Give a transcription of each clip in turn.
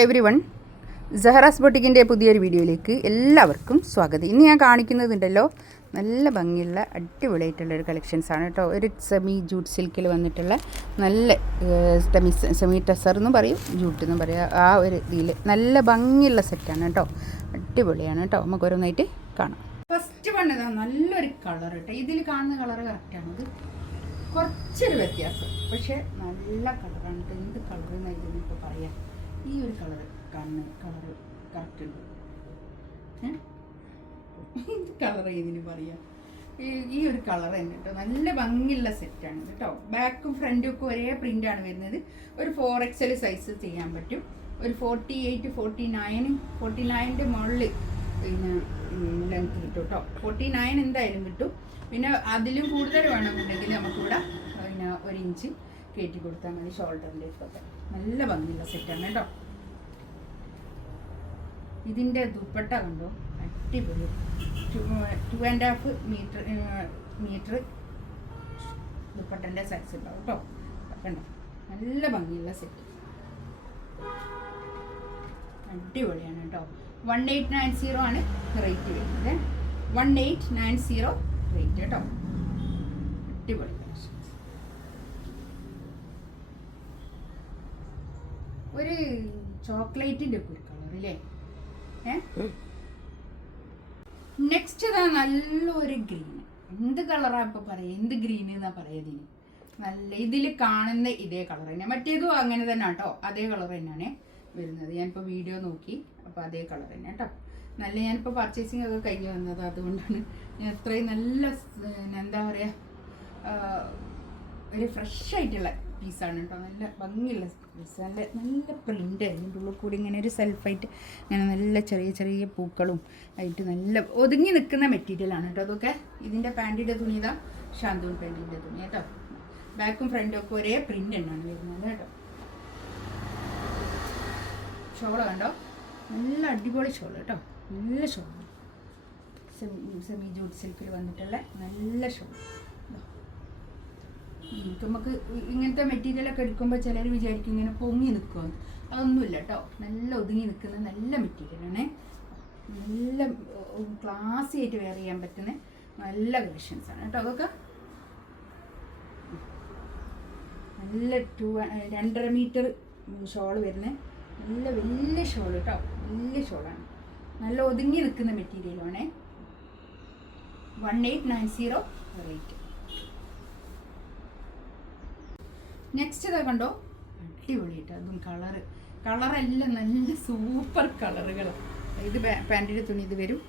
Everyone, സഹറാസ് ബൊട്ടിക്കിൻ്റെ പുതിയൊരു വീഡിയോയിലേക്ക് എല്ലാവർക്കും സ്വാഗതം. ഇന്ന് ഞാൻ കാണിക്കുന്നതുണ്ടല്ലോ നല്ല ഭംഗിയുള്ള അടിപൊളിയായിട്ടുള്ളൊരു കളക്ഷൻസാണ് കേട്ടോ. ഒരു സെമി ജൂട്ട് സിൽക്കിൽ വന്നിട്ടുള്ള നല്ല സെമി ടെസർ എന്നും പറയും, ജൂട്ട് എന്നും പറയും. ആ ഒരു ഇതിൽ നല്ല ഭംഗിയുള്ള സെറ്റാണ് കേട്ടോ. അടിപൊളിയാണ് കേട്ടോ. നമുക്ക് ഓരോന്നായിട്ട് കാണാം. ഫസ്റ്റ് വണ്ണതാ നല്ലൊരു കളർ കേട്ടോ. ഇതിൽ കാണുന്ന കളർ കറക്റ്റാണത്. കുറച്ചൊരു വ്യത്യാസം, പക്ഷേ നല്ല കളറാണ് കേട്ടോ. എന്ത് കളർ എന്നായിരുന്നു ഇപ്പോൾ പറയാം. ഈ ഒരു കളർ കാണുന്ന കളറ് കറക്റ്റ് ഉണ്ട്. കളർ ഇതിന് പറയാം. ഈ ഒരു കളർ തന്നെ കേട്ടോ. നല്ല ഭംഗിയുള്ള സെറ്റാണ് കേട്ടോ. ബാക്കും ഫ്രണ്ടും ഒക്കെ ഒരേ പ്രിൻ്റാണ് വരുന്നത്. ഒരു 4XL സൈസ് ചെയ്യാൻ പറ്റും. ഒരു 48, 49ൻ്റെ മുകളിൽ പിന്നെ ലെങ്ത് കിട്ടും കേട്ടോ. 49 എന്തായാലും കിട്ടും. പിന്നെ അതിലും കൂടുതൽ വേണമെന്നുണ്ടെങ്കിൽ നമുക്കിവിടെ പിന്നെ 1 ഇഞ്ച് കയറ്റി കൊടുത്താൽ മതി ഷോൾഡറിൻ്റെ ഒക്കെ. നല്ല ഭംഗിയുള്ള സെറ്റാണ് കേട്ടോ. ഇതിൻ്റെ ദുപ്പട്ട കണ്ടോ, അടിപൊളി. 2.5 മീറ്റർ ദുപ്പട്ടൻ്റെ സൈസ് ഉണ്ടാവും കേട്ടോ. കണ്ടോ, നല്ല ഭംഗിയുള്ള സെറ്റ്, അടിപൊളിയാണ് കേട്ടോ. 1890 ആണ് റേറ്റ് വരുന്നത്. 1890 റേറ്റ് കേട്ടോ. അടിപൊളി. ഒരു ചോക്ലേറ്റിൻ്റെ ഒക്കെ ഒരു കളർ അല്ലേ. നെക്സ്റ്റ് ഇതാ നല്ലൊരു ഗ്രീൻ. എന്ത് കളറാ ഇപ്പൊ പറയാ, എന്ത് ഗ്രീൻ എന്നാ പറയുന്നതിന്. നല്ല ഇതിൽ കാണുന്ന ഇതേ കളർ തന്നെ, മറ്റേതും അങ്ങനെ തന്നെ കേട്ടോ. അതേ കളർ തന്നെയാണ് വരുന്നത്. ഞാനിപ്പോൾ വീഡിയോ നോക്കി, അപ്പോൾ അതേ കളർ തന്നെ കേട്ടോ. നല്ല ഞാനിപ്പോൾ പർച്ചേസിങ് ഒക്കെ കഴിഞ്ഞ് വന്നത്, അതുകൊണ്ടാണ് ഞാൻ അത്രയും നല്ല എന്താ പറയുക, ഒരു ഫ്രഷ് ആയിട്ടുള്ള പീസാണ് കേട്ടോ. നല്ല ഭംഗിയുള്ള പീസ്, നല്ല നല്ല പ്രിൻ്റ്. അതിൻ്റെ ഉള്ളിൽ കൂടി ഇങ്ങനെ ഒരു സെൽഫായിട്ട് ഇങ്ങനെ നല്ല ചെറിയ ചെറിയ പൂക്കളും ആയിട്ട് നല്ല ഒതുങ്ങി നിൽക്കുന്ന മെറ്റീരിയലാണ് കേട്ടോ. അതൊക്കെ ഇതിൻ്റെ പാൻറ്റിൻ്റെ തുണി ഇതാ ഷാന്തൂൺ പാൻറ്റിൻ്റെ തുണി കേട്ടോ. ബാക്കും ഫ്രണ്ടും ഒക്കെ ഒരേ പ്രിൻ്റ് തന്നെയാണ് വരുന്നത് കേട്ടോ. ഷോള് കണ്ടോ, നല്ല അടിപൊളി ഷോള് കേട്ടോ. നല്ല ഷോള്, സെമി ജൂട്ട് സിൽക്കിൽ വന്നിട്ടുള്ള നല്ല ഷോള്. നമുക്ക് ഇങ്ങനത്തെ മെറ്റീരിയലൊക്കെ എടുക്കുമ്പോൾ ചിലർ വിചാരിക്കും ഇങ്ങനെ പൊങ്ങി നിൽക്കുമെന്ന്. അതൊന്നുമില്ല കേട്ടോ. നല്ല ഒതുങ്ങി നിൽക്കുന്ന നല്ല മെറ്റീരിയലാണ്. നല്ല ക്ലാസി ആയിട്ട് വെയർ ചെയ്യാൻ പറ്റുന്ന നല്ല കളക്ഷൻസാണ് കേട്ടോ. അതൊക്കെ നല്ല 2.5 മീറ്റർ ഷോള് വരുന്ന നല്ല വലിയ ഷോള് കേട്ടോ. വലിയ ഷോളാണ്, നല്ല ഒതുങ്ങി നിൽക്കുന്ന മെറ്റീരിയലാണ്. 1890 റേറ്റ്. നെക്സ്റ്റ് ഇതാ കണ്ടോ, അടിപൊളിയായിട്ട്. അതും കളറെല്ലാം നല്ല സൂപ്പർ കളറുകൾ. ഇത് പാൻറ്റിൻ്റെ തുണി ഇത് വരും.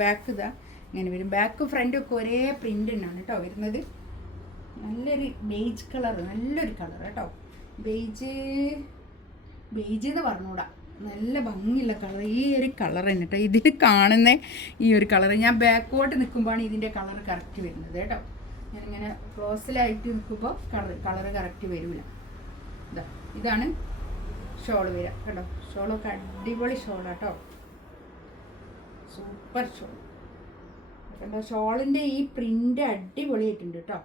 ബാക്ക് ഇതാ ഇങ്ങനെ വരും. ബാക്ക് ഫ്രണ്ടും ഒക്കെ ഒരേ പ്രിൻ്റ് തന്നെയാണ് കേട്ടോ വരുന്നത്. നല്ലൊരു ബേജ് കളർ, നല്ലൊരു കളർ കേട്ടോ. ബേജ് എന്ന് പറഞ്ഞൂടാ, നല്ല ഭംഗിയുള്ള കളർ. ഈ ഒരു കളർ തന്നെ കേട്ടോ. ഇതിൽ കാണുന്ന ഈ ഒരു കളർ ഞാൻ ബാക്കോട്ട് നിൽക്കുമ്പോഴാണ് ഇതിൻ്റെ കളർ കറക്റ്റ് വരുന്നത് കേട്ടോ. ഞാനിങ്ങനെ ക്ലോസിലായിട്ട് നിൽക്കുമ്പോൾ കളറ് കറക്റ്റ് വരില്ല. ഇതാണ് ഷോള് വരിക കേട്ടോ. ഷോളൊക്കെ അടിപൊളി ഷോളാട്ടോ. സൂപ്പർ ഷോൾ കേട്ടോ. ഷോളിൻ്റെ ഈ പ്രിൻ്റ് അടിപൊളിയായിട്ടുണ്ട് കേട്ടോ.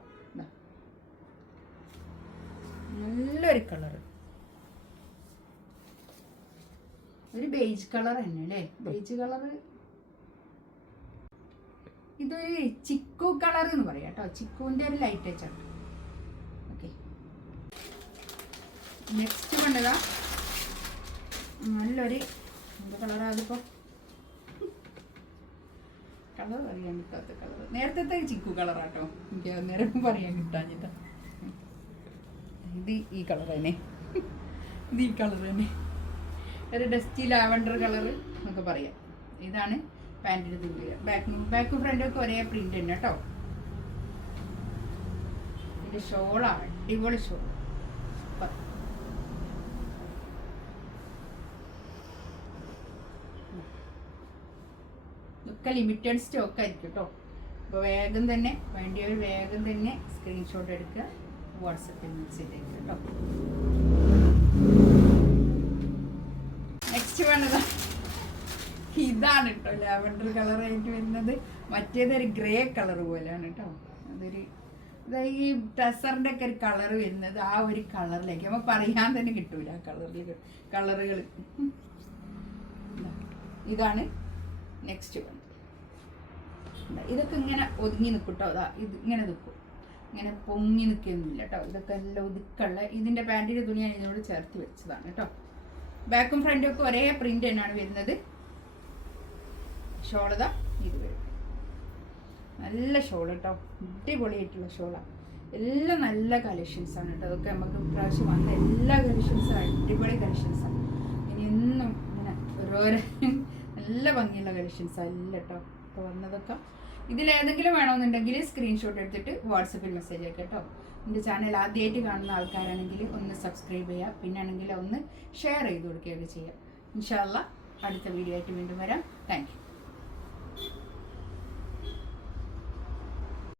നല്ലൊരു കളറ്, ഒരു ബേജ് കളർ തന്നെ അല്ലേ. ബേജ് കളറ്, ഇതൊരു ചിക്കു കളർ എന്ന് പറയാം കേട്ടോ. ചിക്കുവിൻ്റെ ഒരു ലൈറ്റ് ടച്ചാണ്. ഓക്കെ, നെക്സ്റ്റ് കണ്ടതാ നല്ലൊരു എന്ത് കളറാ അതിപ്പോൾ, കളർ അറിയാൻ കിട്ടാത്ത കളർ. നേരത്തെ ചിക്കു കളറാട്ടോ. എനിക്ക് അന്നേരം പറയാൻ കിട്ടാഞ്ഞിട്ടാ. ഇത് ഈ കളർ തന്നെ, ഇത് ഈ കളർ തന്നെ, ഒരു ഡസ്റ്റി ലാവൻഡർ കളർ എന്നൊക്കെ പറയാം. ഇതാണ് പാൻറ്റിൻ്റെ തുണി. ബാക്കും ഫ്രണ്ടും ഒക്കെ ഒരേ പ്രിൻ്റ് തന്നെ കേട്ടോ. ഇതിൻ്റെ ഷോളാണ് അടിപൊളി ഷോൾ. ഇതൊക്കെ ലിമിറ്റഡ് സ്റ്റോക്ക് ആയിരിക്കും കേട്ടോ. അപ്പോൾ വേഗം തന്നെ വേണ്ടിയൊരു വേഗം തന്നെ സ്ക്രീൻഷോട്ട് എടുക്കുക, വാട്സപ്പിൽ മെസ്സേജ് അയക്കുക കേട്ടോ. നെക്സ്റ്റ് വേണ്ടതാ ഇതാണ് കേട്ടോ. ലാവൻഡർ കളറായിട്ട് വരുന്നത്. മറ്റേതൊരു ഗ്രേ കളർ പോലെയാണ് കേട്ടോ. അതൊരു ഈ ടസറിൻ്റെ ഒക്കെ ഒരു കളർ വരുന്നത് ആ ഒരു കളറിലേക്ക് നമ്മൾ പറയാൻ തന്നെ കിട്ടൂല ആ കളറുകൾ. ഇതാണ് നെക്സ്റ്റ് വൺ. ഇതൊക്കെ ഇങ്ങനെ ഒതുങ്ങി നിൽക്കും കേട്ടോ. അതാ ഇത് ഇങ്ങനെ നിൽക്കും, ഇങ്ങനെ പൊങ്ങി നിൽക്കുന്നില്ല കേട്ടോ. ഇതൊക്കെ എല്ലാം ഒതുക്കുള്ള ഇതിൻ്റെ പാൻറ്റിൻ്റെ തുണി ഞാൻ ഇതിനോട് ചേർത്ത് വെച്ചതാണ് കേട്ടോ. ബാക്കും ഫ്രണ്ടും ഒക്കെ ഒരേ പ്രിൻ്റ് തന്നെയാണ് വരുന്നത്. ഷോളതാ ഇത് വരും, നല്ല ഷോൾ കേട്ടോ, അടിപൊളിയായിട്ടുള്ള ഷോളാണ്. എല്ലാം നല്ല കളക്ഷൻസാണ് കേട്ടോ. അതൊക്കെ നമുക്ക് ഇപ്രാവശ്യം വന്ന എല്ലാ കളക്ഷൻസും അടിപൊളി കളക്ഷൻസാണ്. ഇനി എന്നും ഇങ്ങനെ ഓരോരോ നല്ല ഭംഗിയുള്ള കളക്ഷൻസാണ് എല്ലാം കേട്ടോ. ഇപ്പോൾ വന്നതൊക്കെ ഇതിലേതെങ്കിലും വേണമെന്നുണ്ടെങ്കിൽ സ്ക്രീൻഷോട്ട് എടുത്തിട്ട് വാട്സപ്പിൽ മെസ്സേജ് അയക്കാം കേട്ടോ. എൻ്റെ ചാനൽ ആദ്യമായിട്ട് കാണുന്ന ആൾക്കാരാണെങ്കിൽ ഒന്ന് സബ്സ്ക്രൈബ് ചെയ്യുക, പിന്നാണെങ്കിൽ ഒന്ന് ഷെയർ ചെയ്ത് കൊടുക്കുകയൊക്കെ ചെയ്യാം. ഇൻഷാ അല്ലാഹ് അടുത്ത വീഡിയോ ആയിട്ട് വീണ്ടും വരാം. Thank you.